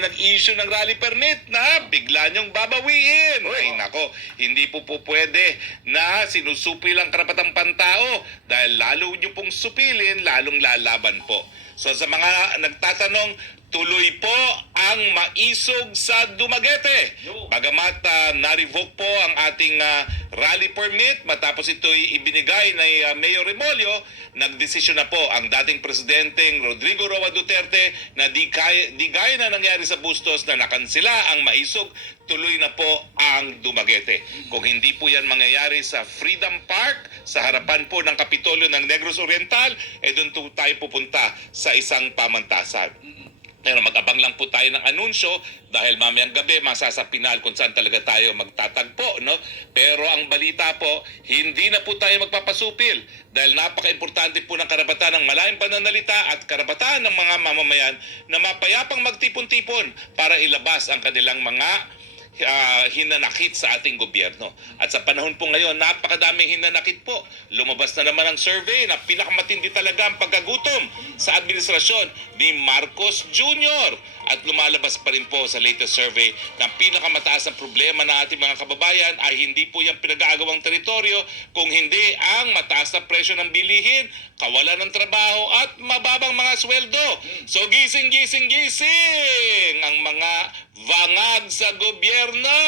nag-issue ng rally permit na bigla niyong babawiin. Ay nako, hindi po pwede na sinusupi lang karapatang pantao dahil lalo niyo pong supilin, lalong lalaban po. So sa mga nagtatanong, tuloy po ang maisog sa Dumaguete. Bagamat na-revoke po ang ating rally permit matapos ito'y ibinigay ni Mayor Remolyo, nagdesisyon na po ang dating presidenteng Rodrigo Roa Duterte na di gaya na nangyari sa Bustos na nakansela ang maisog, tuloy na po ang Dumaguete. Kung hindi po yan mangyayari sa Freedom Park, sa harapan po ng Kapitolyo ng Negros Oriental, doon po tayo pupunta sa isang pamantasan. Pero mag-abang lang po tayo ng anunsyo dahil mamayang gabi masasapinal kung saan talaga tayo magtatagpo, no? Pero ang balita po, hindi na po tayo magpapasupil dahil napaka-importante po ng karapatan ng malayang pananalita at karapatan ng mga mamamayan na mapayapang magtipon-tipon para ilabas ang kanilang mga hinanakit sa ating gobyerno. At sa panahon po ngayon, napakadaming hinanakit po. Lumabas na naman ang survey na pinakamatindi talaga ang pagkagutom sa administrasyon ni Marcos Jr. At lumalabas pa rin po sa latest survey na pinakamataas ang problema ng ating mga kababayan ay hindi po yung pinag-aagawang teritoryo, kung hindi ang mataas na presyo ng bilihin, kawalan ng trabaho at mababang mga sweldo. So gising ang mga vangag sa gobyerno.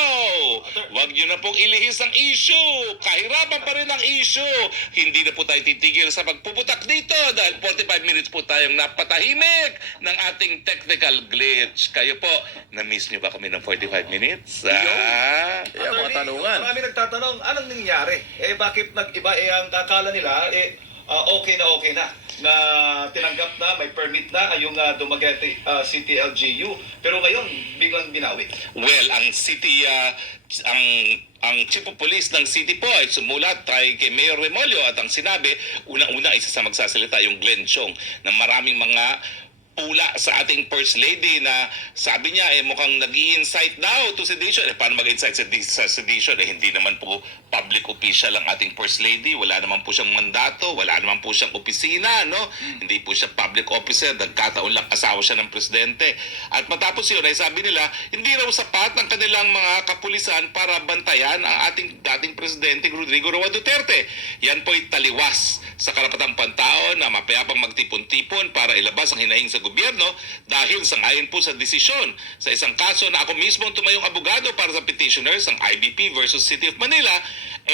Huwag nyo na pong ilihis ang issue. Kahirapan pa rin ang issue. Hindi na po tayo titigil sa pagpuputak dito dahil 45 minutes po tayong napatahimik ng ating technical glitch. Kayo po, na-miss nyo ba kami ng 45 minutes? Yan, mga tanungan. Marami nagtatanong, anong nangyari? Bakit nag-iba ang akala nila, okay na tinanggap na, may permit na yung Dumaguete City LGU. Pero ngayon, biglang binawi. Well, ang city, ang chief of police ng city po ay sumulat kay Mayor Remolyo at ang sinabi, unang-una isa sa magsasalita yung Glenn Chong na maraming mga pula sa ating First Lady na sabi niya mukhang nag-i-incite daw to sedition. Paano mag-incite sa sedition? Hindi naman po public official ang ating First Lady. Wala naman po siyang mandato, wala naman po siyang opisina, no? Hindi po siya public officer, nagkataon lang asawa siya ng presidente. At matapos yun ay sabi nila, hindi raw sapat ang kanilang mga kapulisan para bantayan ang ating dating presidente Rodrigo Roa Duterte. Yan po'y taliwas sa karapatang pantao na mapayapang magtipon-tipon para ilabas ang hinaing sa gobyerno dahil sangayon po sa desisyon sa isang kaso na ako mismo tumayong abogado para sa petitioners ng IBP versus City of Manila,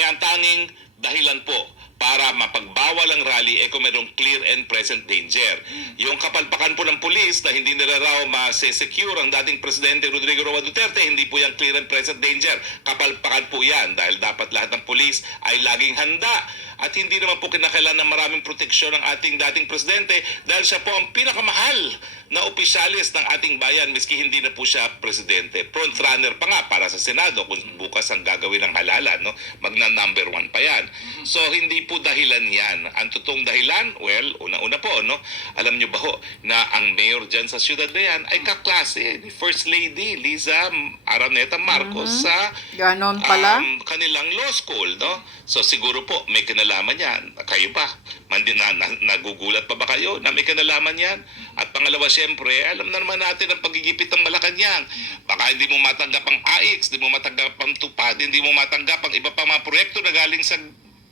ang tanging dahilan po para mapagbawal ang rally kung mayroong clear and present danger. Yung kapalpakan po ng pulis na hindi nila raw ma-secure ang dating presidente Rodrigo Roa Duterte, hindi po yung clear and present danger. Kapalpakan po yan dahil dapat lahat ng pulis ay laging handa. At hindi naman po kinakailangan ng maraming proteksyon ng ating dating presidente dahil siya po ang pinakamahal na opisyalis ng ating bayan miski hindi na po siya presidente. Front runner pa nga para sa Senado kung bukas ang gagawin ng halalan, no? Magna-number 1 pa yan. So hindi po dahilan yan. Ang totoong dahilan, well, una-una po, no? Alam nyo ba ho na ang mayor dyan sa Ciudad Bayan ay kaklase ni First Lady Liza Araneta Marcos sa Ganon pala? kanilang law school, no? So siguro po may kinalaman yan. Kayo ba? Nagugulat pa ba kayo na may kinalaman yan? At pangalawa, siyempre, alam na naman natin ang pagigipit ng Malacanang. Baka hindi mo matanggap ang AIX, hindi mo matanggap ang TUPAD, hindi mo matanggap ang iba pang mga proyekto na galing sa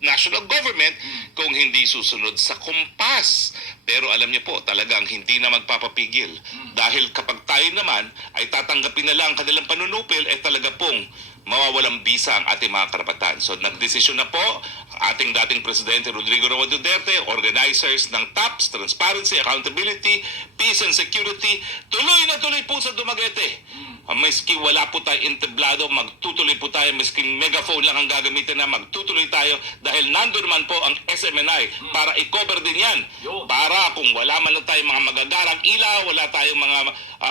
national government kung hindi susunod sa kumpas. Pero alam niyo po, talagang hindi na magpapapigil. Dahil kapag tayo naman ay tatanggapin na lang ang kanilang panunupil, talaga pong mawawalang bisa ang ating mga karapatan. So nagdesisyon na po ang ating dating presidente Rodrigo Roa Duterte, organizers ng TAPS, Transparency, Accountability, Peace and Security, tuloy na tuloy po sa Dumaguete. Maski wala po tayo entablado, magtutuloy po tayo, maski megaphone lang ang gagamitin na magtutuloy tayo dahil nandun man po ang SMNI para i-cover din yan. Para kung wala man na tayong mga magagarang ilaw, wala tayong mga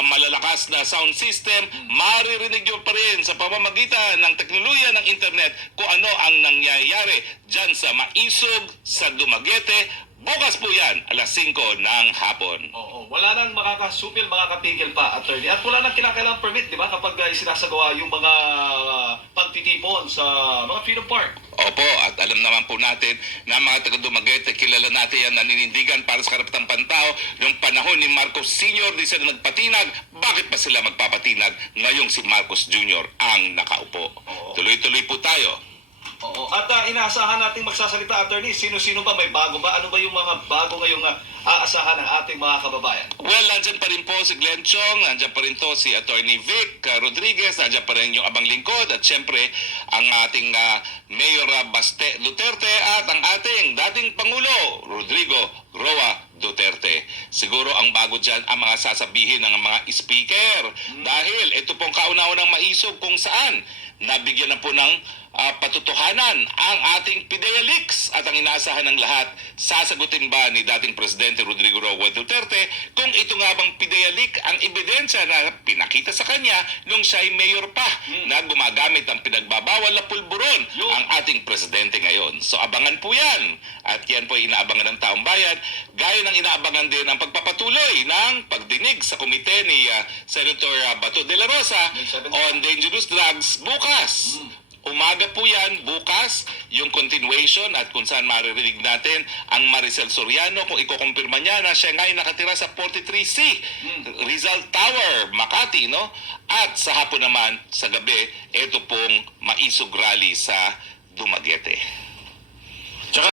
malalakas na sound system, maririnig nyo pa rin sa pamamagitan ng teknolohiya ng internet kung ano ang nangyayari dyan sa Maisog, sa Dumaguete, Bukas po yan, alas 5 ng hapon. Oo, wala nang makakasupil, makakapigil pa, attorney. At wala nang kinakailangang permit, di ba, kapag sinasagawa yung mga pagtitipon sa mga Freedom Park. Opo, at alam naman po natin na mga taga Dumaguete, kilala natin yan naninindigan para sa karapatang pantao. Noong panahon ni Marcos Sr., di sila nagpatinag. Bakit pa sila magpapatinag ngayong si Marcos Jr. ang nakaupo? Oo. Tuloy-tuloy po tayo. Oo. At inaasahan nating magsasalita, attorney, sino-sino ba? May bago ba? Ano ba yung mga bago ngayong aasahan ng ating mga kababayan? Well, nandyan pa rin po si Glenn Chong, nandyan pa rin to si Attorney Vic Rodriguez, nandyan pa rin yung abang lingkod, at syempre ang ating Mayor Baste Duterte at ang ating dating Pangulo, Rodrigo Roa Duterte. Siguro ang bago dyan ang mga sasabihin ng mga speaker. Dahil ito pong kauna-unang maisog kung saan nabigyan na po ng patutuhanan ang ating PIDEA leaks, at ang inaasahan ng lahat, sasagutin ba ni dating Presidente Rodrigo Roa Duterte kung ito nga bang PIDEA leak ang ebidensya na pinakita sa kanya nung siya ay mayor pa na gumagamit ang pinagbabawal na pulburon ang ating Presidente ngayon. So abangan po yan, at yan po ay inaabangan ng taong bayan, gaya ng inaabangan din ang pagpapatuloy ng pagdinig sa komite ni Senator Bato de la Rosa May 7. on dangerous drugs bukas. Umaga po yan, bukas, yung continuation, at kung saan maririnig natin ang Maricel Soriano kung ikukumpirma niya na siya nga ay nakatira sa 43C, Rizal Tower, Makati, no? At sa hapon naman, sa gabi, ito pong maisog rally sa Dumaguete.